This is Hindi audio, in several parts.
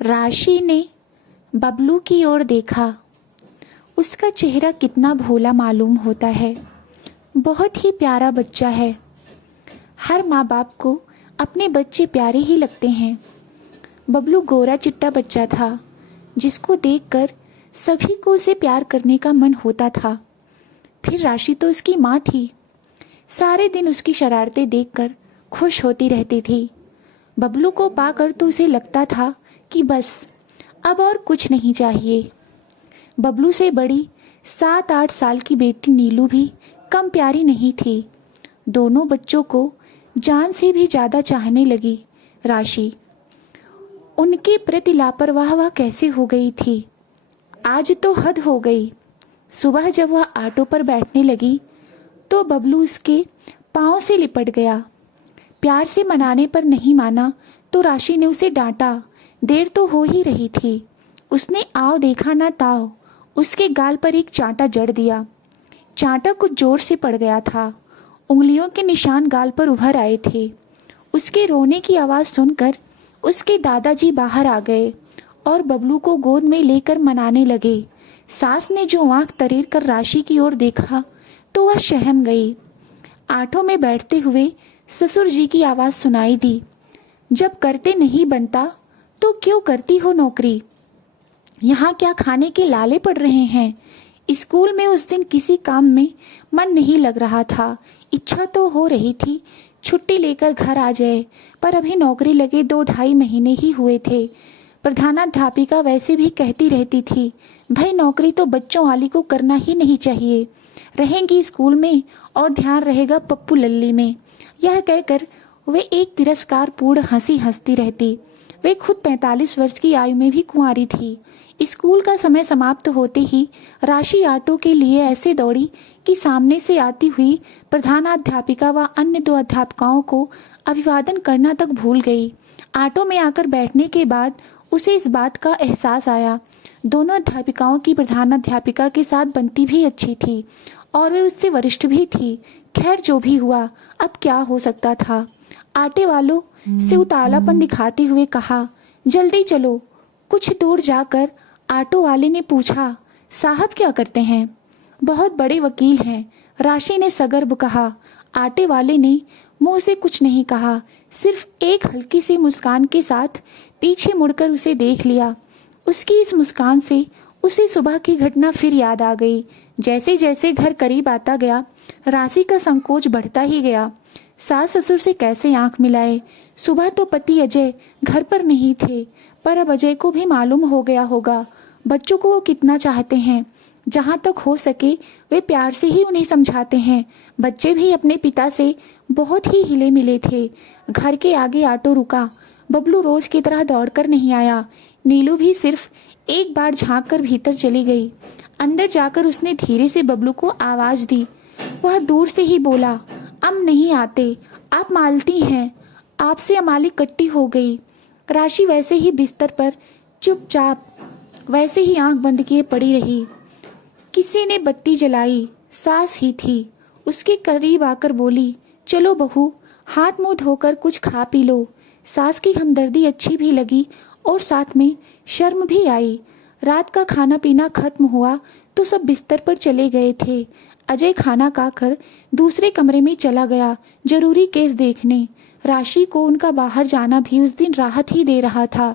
राशि ने बबलू की ओर देखा। उसका चेहरा कितना भोला मालूम होता है। बहुत ही प्यारा बच्चा है। हर माँ बाप को अपने बच्चे प्यारे ही लगते हैं। बबलू गोरा चिट्टा बच्चा था जिसको देखकर सभी को उसे प्यार करने का मन होता था। फिर राशि तो उसकी माँ थी। सारे दिन उसकी शरारतें देखकर खुश होती रहती थी। बबलू को पाकर तो उसे लगता था कि बस अब और कुछ नहीं चाहिए। बबलू से बड़ी 7-8 साल की बेटी नीलू भी कम प्यारी नहीं थी। दोनों बच्चों को जान से भी ज़्यादा चाहने लगी राशि। उनके प्रति लापरवाह वह कैसे हो गई थी। आज तो हद हो गई। सुबह जब वह ऑटो पर बैठने लगी तो बबलू उसके पाँव से लिपट गया। प्यार से मनाने पर नहीं माना तो राशि ने उसे डांटा। देर तो हो ही रही थी। उसने आओ देखा ना ताओ उसके गाल पर एक चांटा जड़ दिया। चांटा कुछ जोर से पड़ गया था। उंगलियों के निशान गाल पर उभर आए थे। उसके रोने की आवाज़ सुनकर उसके दादाजी बाहर आ गए और बबलू को गोद में लेकर मनाने लगे। सास ने जो आंख तरेर कर राशि की ओर देखा तो वह सहम गई। ऑटो में बैठते हुए ससुर जी की आवाज़ सुनाई दी, जब करते नहीं बनता तो क्यों करती हो नौकरी। यहाँ क्या खाने के लाले पड़ रहे हैं। स्कूल में उस दिन किसी काम में मन नहीं लग रहा था। इच्छा तो हो रही थी छुट्टी लेकर घर आ जाए, पर अभी नौकरी लगे 2-2.5 महीने ही हुए थे। प्रधानाध्यापिका वैसे भी कहती रहती थी, भाई नौकरी तो बच्चों वाली को करना ही नहीं चाहिए। रहेंगी स्कूल में और ध्यान रहेगा पप्पू लल्ली में। यह कहकर वे एक तिरस्कारपूर्ण हंसी हंसती रहती। वे खुद 45 वर्ष की आयु में भी कुंवारी थी। स्कूल का समय समाप्त होते ही राशि ऑटो के लिए ऐसे दौड़ी कि सामने से आती हुई प्रधानाध्यापिका व अन्य 2 अध्यापिकाओं को अभिवादन करना तक भूल गई। ऑटो में आकर बैठने के बाद उसे इस बात का एहसास आया, दोनों अध्यापिकाओं की प्रधानाध्यापिका के साथ बनती भी अच्छी थी और वे उससे वरिष्ठ भी थी। खैर जो भी हुआ अब क्या हो सकता था। आटे वालों से उतावलापन दिखाते हुए कहा, जल्दी चलो। कुछ दूर जाकर ऑटो वाले ने पूछा, साहब क्या करते हैं। बहुत बड़े वकील हैं, राशि ने सगर्व कहा। आटे वाले ने मुंह से कुछ नहीं कहा, सिर्फ एक हल्की सी मुस्कान के साथ पीछे मुड़कर उसे देख लिया। उसकी इस मुस्कान से उसे सुबह की घटना फिर याद आ गई। जैसे जैसे घर करीब आता गया राशि का संकोच बढ़ता ही गया। सास ससुर से कैसे आंख मिलाए। सुबह तो पति अजय घर पर नहीं थे, पर अब अजय को भी मालूम हो गया होगा बच्चों को वो कितना चाहते हैं। जहाँ तक हो सके वे प्यार से ही उन्हें समझाते हैं। बच्चे भी अपने पिता से बहुत ही हिले मिले थे। घर के आगे ऑटो रुका। बबलू रोज की तरह दौड़कर नहीं आया। नीलू भी सिर्फ एक बार झांक कर भीतर चली गई। अंदर जाकर उसने धीरे से बबलू को आवाज दी। वह दूर से ही बोला, हम नहीं आते, आप मालती हैं, आपसे अमाली कट्टी हो गई। राशि वैसे ही बिस्तर पर चुपचाप वैसे ही आंख बंद किए पड़ी रही। किसी ने बत्ती जलाई, सास ही थी। उसके करीब आकर बोली, चलो बहू, हाथ मुंह धोकर कुछ खा पी लो। सास की हमदर्दी अच्छी भी लगी और साथ में शर्म भी आई। रात का खाना पीना खत्म हुआ तो सब बिस्तर पर चले गए थे। अजय खाना खाकर दूसरे कमरे में चला गया जरूरी केस देखने। राशि को उनका बाहर जाना भी उस दिन राहत ही दे रहा था।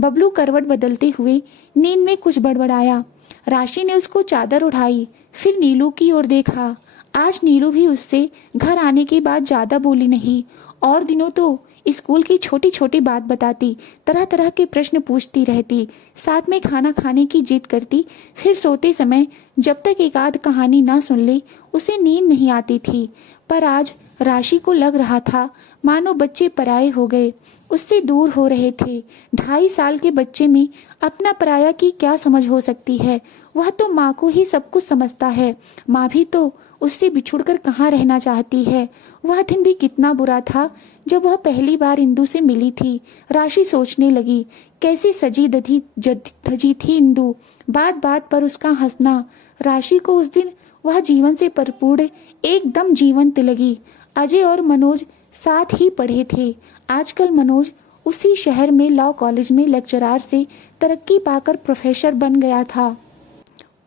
बबलू करवट बदलते हुए नींद में कुछ बड़बड़ाया। राशि ने उसको चादर उठाई, फिर नीलू की ओर देखा। आज नीलू भी उससे घर आने के बाद ज्यादा बोली नहीं। और दिनों तो स्कूल की छोटी छोटी बात बताती, तरह तरह के प्रश्न पूछती रहती, साथ में खाना खाने की जिद करती। फिर सोते समय जब तक एक आध कहानी ना सुन ले उसे नींद नहीं आती थी। पर आज राशि को लग रहा था मानो बच्चे पराये हो गए, उससे दूर हो रहे थे। 2.5 साल के बच्चे में अपना पराया की क्या समझ हो सकती है। वह तो माँ को ही सब कुछ समझता है। माँ भी तो उससे बिछुड़कर कहाँ रहना चाहती है। वह दिन भी कितना बुरा था जब वह पहली बार इंदु से मिली थी। राशि सोचने लगी, कैसी सजी धजी थी इंदु। बात बात पर उसका हंसना। राशि को उस दिन वह जीवन से परिपूर्ण एकदम जीवंत लगी। अजय और मनोज साथ ही पढ़े थे। आजकल मनोज उसी शहर में लॉ कॉलेज में लेक्चरर से तरक्की पाकर प्रोफेसर बन गया था।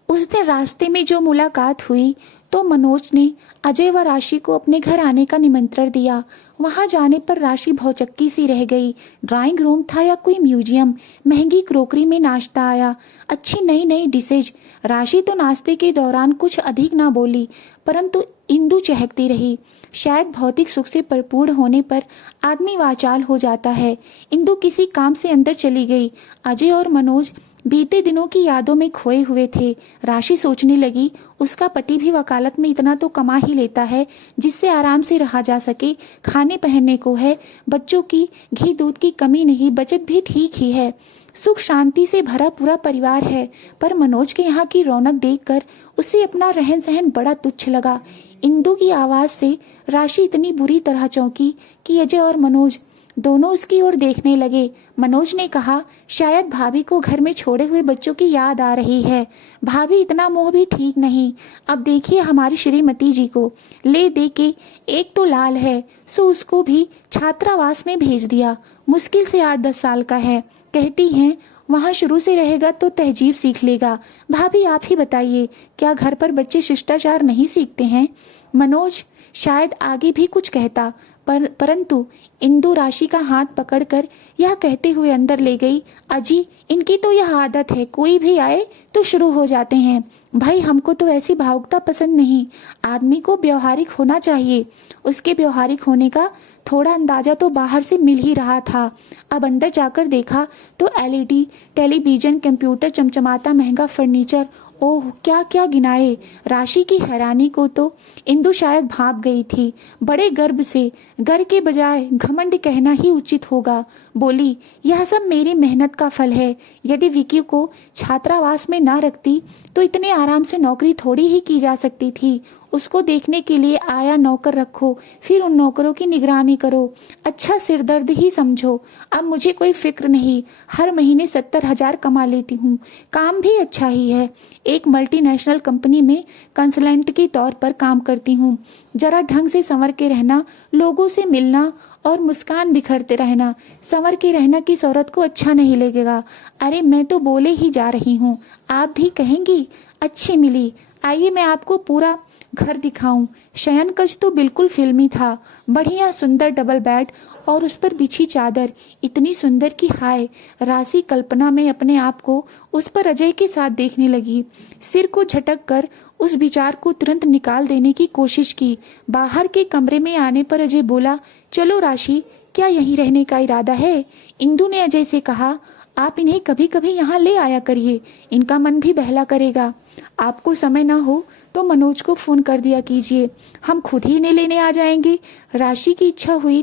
उस दिन रास्ते में जो मुलाकात हुई तो मनोज ने अजय व राशि को अपने घर आने का निमंत्रण दिया। वहां जाने पर राशि भौचक्की सी रह गई। ड्राइंग रूम था या कोई म्यूजियम। महंगी क्रोकरी में नाश्ता आया, अच्छी नई नई डिशेज। राशि तो नाश्ते के दौरान कुछ अधिक ना बोली, परंतु इंदु चहकती रही। शायद भौतिक सुख से परिपूर्ण होने पर आदमी वाचाल हो जाता है। इंदु किसी काम से अंदर चली गई। अजय और मनोज बीते दिनों की यादों में खोए हुए थे। राशि सोचने लगी, उसका पति भी वकालत में इतना तो कमा ही लेता है जिससे आराम से रहा जा सके। खाने पहनने को है, बच्चों की घी दूध की कमी नहीं, बचत भी ठीक ही है। सुख शांति से भरा पूरा परिवार है। पर मनोज के यहाँ की रौनक देखकर उसे अपना रहन सहन बड़ा तुच्छ लगा। इंदु की आवाज से राशि इतनी बुरी तरह चौंकी कि अजय और मनोज दोनों उसकी ओर देखने लगे। मनोज ने कहा, शायद भाभी को घर में छोड़े हुए बच्चों की याद आ रही है। भाभी इतना मोह भी ठीक नहीं। अब देखिए हमारी श्रीमती जी को ले दे के, एक तो लाल है सो उसको भी छात्रावास में भेज दिया। मुश्किल से 8-10 साल का है। कहती हैं वहाँ शुरू से रहेगा तो तहजीब सीख लेगा। भाभी आप ही बताइए, क्या घर पर बच्चे शिष्टाचार नहीं सीखते हैं? मनोज शायद आगे भी कुछ कहता, परंतु इंदु राशि का हाथ पकड़कर यह कहते हुए अंदर ले गई, अजी इनकी तो यह आदत है, कोई भी आए तो शुरू हो जाते हैं। भाई हमको तो ऐसी भावुकता पसंद नहीं। आदमी को व्यवहारिक होना चाहिए। उसके व्यवहारिक होने का थोड़ा अंदाजा तो बाहर से मिल ही रहा था। अब अंदर जाकर देखा तो एलईडी टेलीविजन, कंप्यूटर, चमचमाता महंगा फर्नीचर, ओह क्या क्या गिनाए। राशि की हैरानी को तो इंदु शायद भाप गई थी। बड़े गर्व से, गर्व के बजाय घमंड कहना ही उचित होगा, बोली, यह सब मेरी मेहनत का फल है। यदि विकी को छात्रावास में ना रखती तो इतने आराम से नौकरी थोड़ी ही की जा सकती थी। उसको देखने के लिए आया नौकर रखो, फिर उन नौकरों की निगरानी करो। अच्छा सिरदर्द ही समझो। अब मुझे कोई फिक्र नहीं। हर महीने 70,000 कमा लेती हूँ। काम भी अच्छा ही है। एक मल्टीनेशनल कंपनी में कंसल्टेंट के तौर पर काम करती हूँ। जरा ढंग से संवर के रहना, लोगों से मिलना और मुस्कान बिखरते रहना। संवर के रहना किस औरत को अच्छा नहीं लगेगा। अरे मैं तो बोले ही जा रही हूँ, आप भी कहेंगी अच्छी मिली। आइए मैं आपको पूरा घर दिखाऊं। शयन कक्ष तो बिल्कुल फिल्मी था। बढ़िया सुंदर डबल बेड और उस पर बिछी चादर इतनी सुंदर कि हाय। राशि कल्पना में अपने आप को उस पर अजय के साथ देखने लगी। सिर को झटक कर उस विचार को तुरंत निकाल देने की कोशिश की। बाहर के कमरे में आने पर अजय बोला, चलो राशि, क्या यहीं रहने का इरादा है? इंदु ने अजय से कहा, आप इन्हें कभी कभी यहाँ ले आया करिए, इनका मन भी बहला करेगा। आपको समय ना हो तो मनोज को फोन कर दिया कीजिए, हम खुद ही इन्हें लेने आ जाएंगे। राशि की इच्छा हुई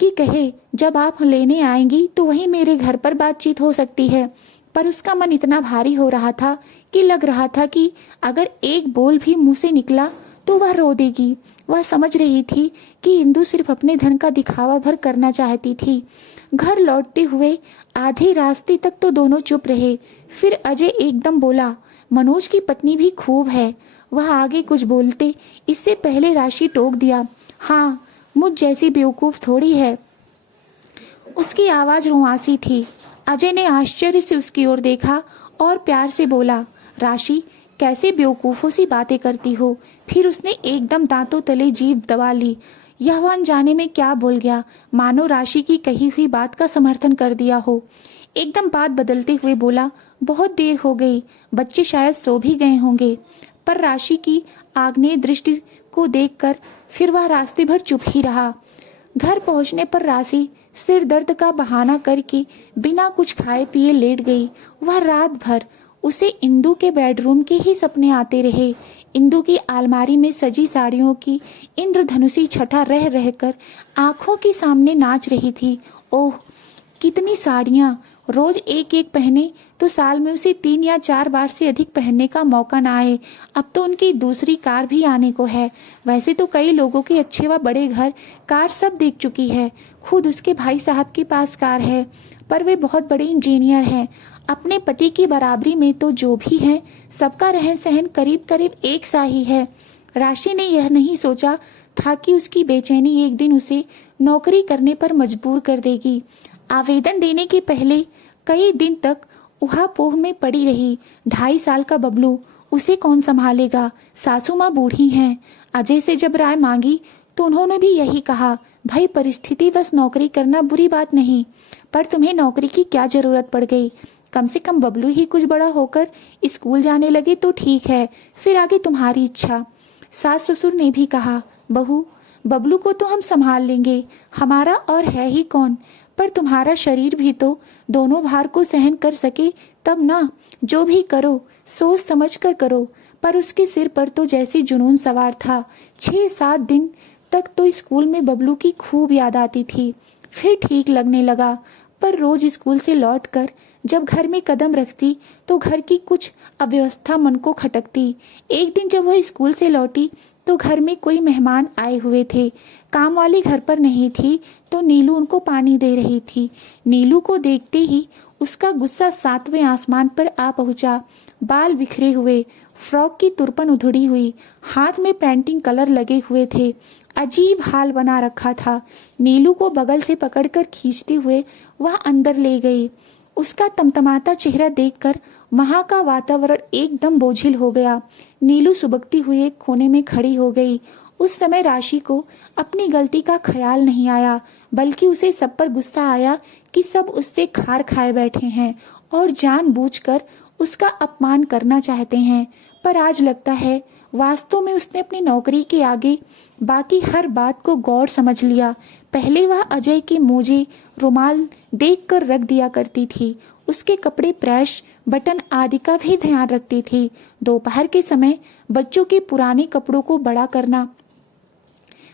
कि कहे, जब आप लेने आएंगी तो वहीं मेरे घर पर बातचीत हो सकती है। पर उसका मन इतना भारी हो रहा था कि लग रहा था कि अगर एक बोल भी मुंह से निकला तो वह रो देगी। वह समझ रही थी कि इंदु सिर्फ अपने धन का दिखावा भर करना चाहती थी। घर लौटते हुए आधे रास्ते तक तो दोनों चुप रहे। फिर अजय एकदम बोला, मनोज की पत्नी भी खूब है। वह आगे कुछ बोलते इससे पहले राशि टोक दिया, हाँ मुझ जैसी बेवकूफ थोड़ी है। उसकी आवाज रुआसी थी। अजय ने आश्चर्य से उसकी ओर देखा और प्यार से बोला, राशि कैसे बेवकूफों सी बातें करती हो। फिर उसने एकदम दांतों तले जीभ दबा ली। यह वह अनजाने में क्या बोल गया, मानो राशि की कही हुई बात का समर्थन कर दिया हो। एकदम बात बदलते हुए बोला, बहुत देर हो गई, बच्चे शायद सो भी गए होंगे। पर राशि की आग्नेय दृष्टि को देखकर फिर वह रास्ते भर चुप ही रहा। घर पहुंचने पर राशि सिर दर्द का बहाना करके बिना कुछ खाए पिए लेट गई। वह रात भर उसे इंदु के बेडरूम के ही सपने आते रहे। इंदु की अलमारी में सजी साड़ियों की इंद्रधनुषी छटा रह रहकर आंखों के सामने नाच रही थी। ओह कितनी साड़ियां! रोज एक एक पहने तो साल में उसे 3 या 4 बार से अधिक पहनने का मौका ना आए। अब तो उनकी दूसरी कार भी आने को है। वैसे तो कई लोगों के अच्छे व बड़े घर कार सब देख चुकी है। खुद उसके भाई साहब के पास कार है, पर वे बहुत बड़े इंजीनियर हैं। अपने पति की बराबरी में तो जो भी है सबका रहन सहन करीब करीब एक सा ही है। राशि ने यह नहीं सोचा था कि उसकी बेचैनी एक दिन उसे नौकरी करने पर मजबूर कर देगी। आवेदन देने के पहले कई दिन तक ऊहापोह में पड़ी रही। 2.5 साल का बबलू, उसे कौन संभालेगा? सासू माँ बूढ़ी हैं। अजय से जब राय मांगी तो उन्होंने भी यही कहा, भाई परिस्थिति बस नौकरी करना बुरी बात नहीं, पर तुम्हें नौकरी की क्या जरूरत पड़ गई? कम से कम बबलू ही कुछ बड़ा होकर स्कूल जाने लगे तो ठीक है, फिर आगे तुम्हारी इच्छा। सास ससुर ने भी कहा, बहू बबलू को तो हम संभाल लेंगे, हमारा और है ही कौन, पर तुम्हारा शरीर भी तो दोनों भार को सहन कर सके तब ना। जो भी करो सोच समझ कर करो। पर उसके सिर पर तो जैसे जुनून सवार था। 6-7 दिन तक तो स्कूल में बबलू की खूब याद आती थी, फिर ठीक लगने लगा। पर रोज स्कूल से लौटकर जब घर में कदम रखती तो घर की कुछ अव्यवस्था मन को खटकती। एक दिन जब वह स्कूल से लौटी तो घर में कोई मेहमान आए हुए थे। काम वाली घर पर नहीं थी तो नीलू उनको पानी दे रही थी। नीलू को देखते ही उसका गुस्सा 7वें आसमान पर आ पहुंचा। बाल बिखरे हुए, फ्रॉक की तुरपन उधड़ी हुई, हाथ में पेंटिंग कलर लगे हुए थे। अजीब हाल बना रखा था। नीलू को बगल से पकड़कर खींचते हुए वह अंदर ले गई। उसका तमतमाता चेहरा देखकर वहां का वातावरण एकदम बोझिल हो गया। नीलू सुबकती हुई एक कोने में खड़ी हो गई। उस समय राशि को अपनी गलती का ख्याल नहीं आया, बल्कि उसे सब पर गुस्सा आया कि सब उससे खार खाए बैठे हैं और जानबूझकर उसका अपमान करना चाहते हैं। पर आज लगता है वास्तव में उसने अपनी नौकरी के आगे बाकी हर बात को गौर समझ लिया। पहले वह अजय के मोजे, रुमाल देखकर रख दिया करती थी। उसके कपड़े, प्रेस, बटन आदि का भी ध्यान रखती थी। दोपहर के समय बच्चों के पुराने कपड़ों को बड़ा करना,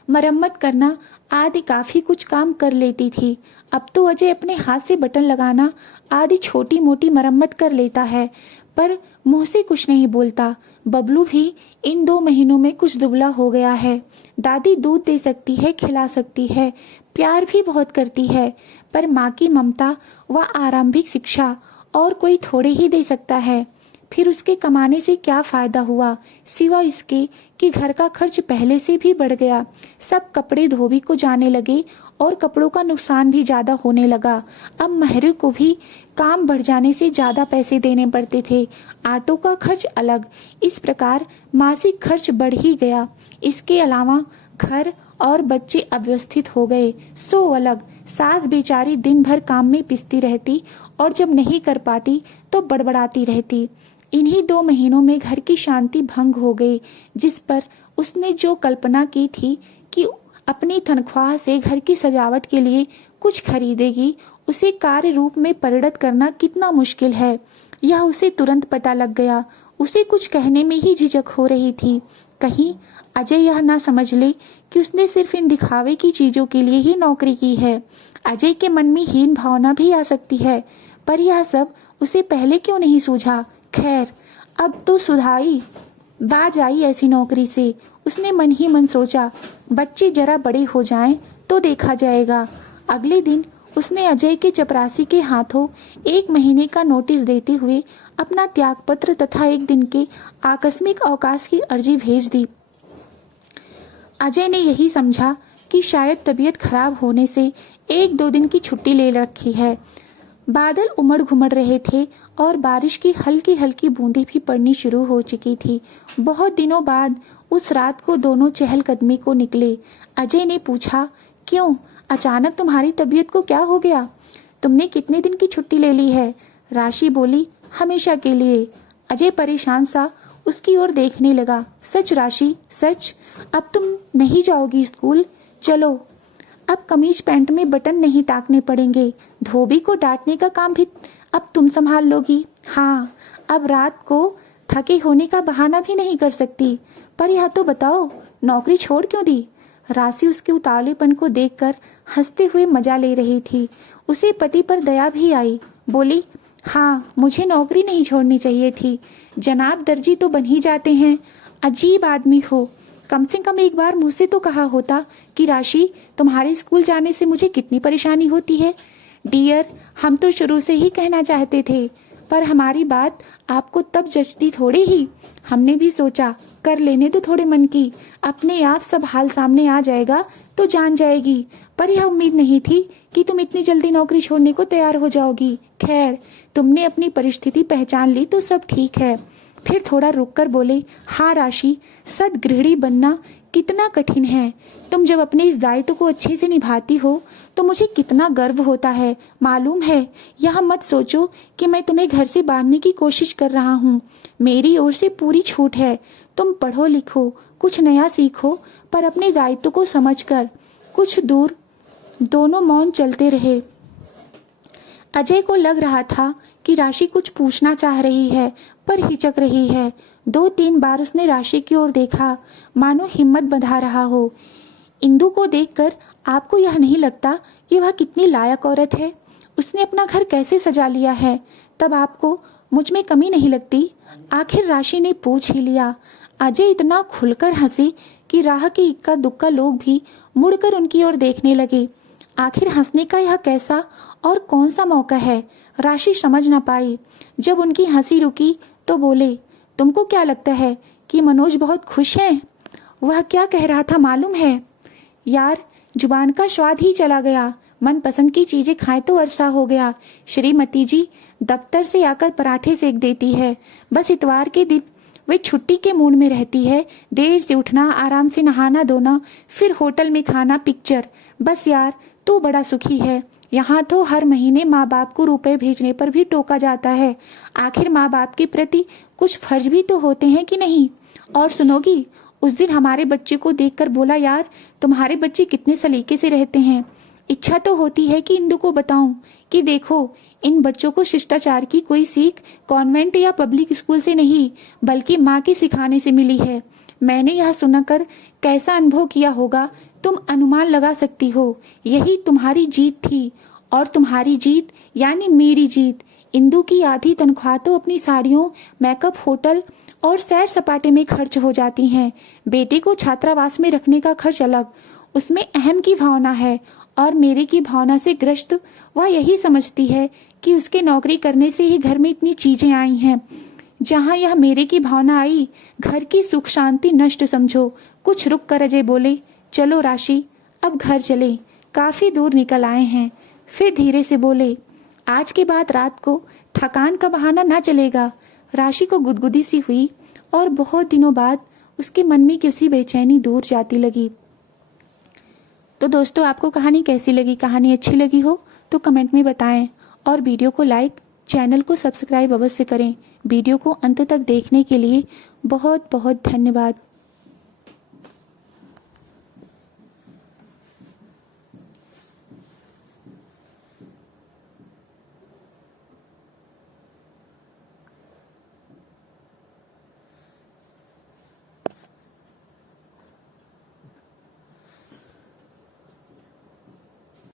मरम्मत करना आदि काफी कुछ काम कर लेती थी। अब तो अजय अपने हाथ से बटन लगाना आदि छोटी मोटी मरम्मत कर लेता है, पर मुंह से कुछ नहीं बोलता। बबलू भी इन 2 महीनों में कुछ दुबला हो गया है। दादी दूध दे सकती है, खिला सकती है, प्यार भी बहुत करती है, पर माँ की ममता व आरंभिक शिक्षा और कोई थोड़े ही दे सकता है। फिर उसके कमाने से क्या फायदा हुआ, सिवा इसके कि घर का खर्च पहले से भी बढ़ गया। सब कपड़े धोबी को जाने लगे और कपड़ों का नुकसान भी ज्यादा होने लगा। अब महरू को भी काम बढ़ जाने से ज्यादा पैसे देने पड़ते थे, ऑटो का खर्च अलग। इस प्रकार मासिक खर्च बढ़ ही गया। इसके अलावा घर और बच्चे अव्यवस्थित हो गए, सो अलग। सास बेचारी दिन भर काम में पिसती रहती और जब नहीं कर पाती तो बड़बड़ाती रहती। इन्हीं 2 महीनों में घर की शांति भंग हो गई, जिस पर उसने जो कल्पना की थी कि अपनी तनख्वाह से घर की सजावट के लिए कुछ खरीदेगी, उसे कार्य रूप में परिणत करना कितना मुश्किल है, यह उसे तुरंत पता लग गया। उसे कुछ कहने में ही झिझक हो रही थी। कहीं अजय यह ना समझ ले कि उसने सिर्फ इन दिखावे की चीजों के लिए ही नौकरी की है। अजय के मन में हीन भावना भी आ सकती है, पर यह सब उसे पहले क्यों नहीं सूझा। खैर, अब तो सुधाई बाज आई ऐसी नौकरी से। उसने मन ही मन सोचा, बच्चे जरा बड़े हो जाएं तो देखा जाएगा। अगले दिन उसने अजय के चपरासी के हाथों 1 महीने का नोटिस देते हुए अपना त्यागपत्र तथा 1 दिन के आकस्मिक अवकाश की अर्जी भेज दी। अजय ने यही समझा कि शायद तबीयत खराब होने से 1-2 दिन की छुट्टी ले रखी है। बादल उमड़ घुमड़ रहे थे और बारिश की हल्की हल्की बूंदें भी पड़नी शुरू हो चुकी थी। बहुत दिनों बाद उस रात को दोनों चहलकदमी को निकले। अजय ने पूछा, क्यों अचानक तुम्हारी तबीयत को क्या हो गया? तुमने कितने दिन की छुट्टी ले ली है? राशि बोली, हमेशा के लिए। अजय परेशान सा उसकी ओर देखने लगा। सच राशि, सच? अब तुम नहीं जाओगी स्कूल? चलो, अब कमीज पैंट में बटन नहीं टाकने पड़ेंगे। धोबी को डांटने का काम भी अब तुम संभाल लोगी। हाँ, अब रात को थके होने का बहाना भी नहीं कर सकती। पर यह तो बताओ, नौकरी छोड़ क्यों दी? राशि उसके उतावलेपन को देखकर हंसते हुए मजा ले रही थी। उसे पति पर दया भी आई। बोली, हाँ, मुझे नौकरी नहीं छोड़नी चाहिए थी। जनाब दर्जी तो बन ही जाते हैं। अजीब आदमी हो। कम से कम एक बार मुझसे तो कहा होता कि राशि, तुम्हारे स्कूल जाने से मुझे कितनी परेशानी होती है। डियर, हम तो शुरू से ही कहना चाहते थे, पर हमारी बात आपको तब जचती थोड़ी ही। हमने भी सोचा कर लेने तो थोड़े मन की, अपने आप सब हाल सामने आ जाएगा तो जान जाएगी। पर यह उम्मीद नहीं थी कि तुम इतनी जल्दी नौकरी छोड़ने को तैयार हो जाओगी। खैर, तुमने अपनी परिस्थिति पहचान ली तो सब ठीक है। फिर थोड़ा रुककर बोले, हाँ राशि, सद्गृहिणी बनना कितना कठिन है। तुम जब अपने इस दायित्व को अच्छे से निभाती हो तो मुझे कितना गर्व होता है, मालूम है। यहाँ मत सोचो कि मैं तुम्हें घर से बांधने की कोशिश कर रहा हूँ। मेरी ओर से पूरी छूट है। तुम पढ़ो लिखो, कुछ नया सीखो, पर अपने दायित्व को समझकर। कुछ दूर दोनों मौन चलते रहे। अजय को लग रहा था कि राशि कुछ पूछना चाह रही है पर हिचक रही है। 2-3 बार उसने राशि की ओर देखा, मानो हिम्मत बंधा रहा हो। इंदु को देखकर आपको यह नहीं लगता कि वह कितनी लायक औरत है? उसने अपना घर कैसे सजा लिया है, तब आपको मुझ में कमी नहीं लगती? आखिर राशि ने पूछ ही लिया। अजय इतना खुलकर हंसे कि राह के इक्का दुक्का लोग भी मुड़कर उनकी ओर देखने लगे। आखिर हंसने का यह कैसा और कौन सा मौका है? राशि समझ न पाई। जब उनकी हंसी रुकी तो बोले, तुमको क्या लगता है कि मनोज बहुत खुश है? वह क्या कह रहा था मालूम है? यार, जुबान का स्वाद ही चला गया। मनपसंद की चीजें खाए तो अरसा हो गया। श्रीमती जी दफ्तर से आकर पराठे सेक देती है। बस इतवार के दिन वे छुट्टी के मूड में रहती है। देर से उठना, आराम से नहाना धोना, फिर होटल में खाना, पिक्चर। बस यार, तू बड़ा सुखी है। यहाँ तो हर महीने माँ बाप को रुपए भेजने पर भी टोका जाता है। आखिर माँ बाप के प्रति कुछ फर्ज भी तो होते हैं कि नहीं? और सुनोगी, उस दिन हमारे बच्चे को देखकर बोला, यार तुम्हारे बच्चे कितने सलीके से रहते हैं। इच्छा तो होती है कि इंदु को बताऊं कि देखो, इन बच्चों को शिष्टाचार की कोई सीख कॉन्वेंट या पब्लिक स्कूल से नहीं बल्कि माँ के सिखाने से मिली है। मैंने यह सुनकर कैसा अनुभव किया होगा तुम अनुमान लगा सकती हो। यही तुम्हारी जीत थी, और तुम्हारी जीत यानी मेरी जीत। इंदु की आधी तनख्वाह तो अपनी साड़ियों, मेकअप, होटल और सैर सपाटे में खर्च हो जाती हैं। बेटे को छात्रावास में रखने का खर्च अलग, उसमें अहम की भावना है। और मेरे की भावना से ग्रस्त वह यही समझती है कि उसके नौकरी करने से ही घर में इतनी चीजें आई हैं। जहाँ यह मेरे की भावना आई, घर की सुख शांति नष्ट समझो। कुछ रुक कर अजय बोले, चलो राशि, अब घर चले, काफी दूर निकल आए हैं। फिर धीरे से बोले, आज के बाद रात को थकान का बहाना ना चलेगा। राशि को गुदगुदी सी हुई और बहुत दिनों बाद उसके मन में किसी बेचैनी दूर जाती लगी। तो दोस्तों, आपको कहानी कैसी लगी? कहानी अच्छी लगी हो तो कमेंट में बताएं, और वीडियो को लाइक, चैनल को सब्सक्राइब अवश्य करें। वीडियो को अंत तक देखने के लिए बहुत बहुत धन्यवाद।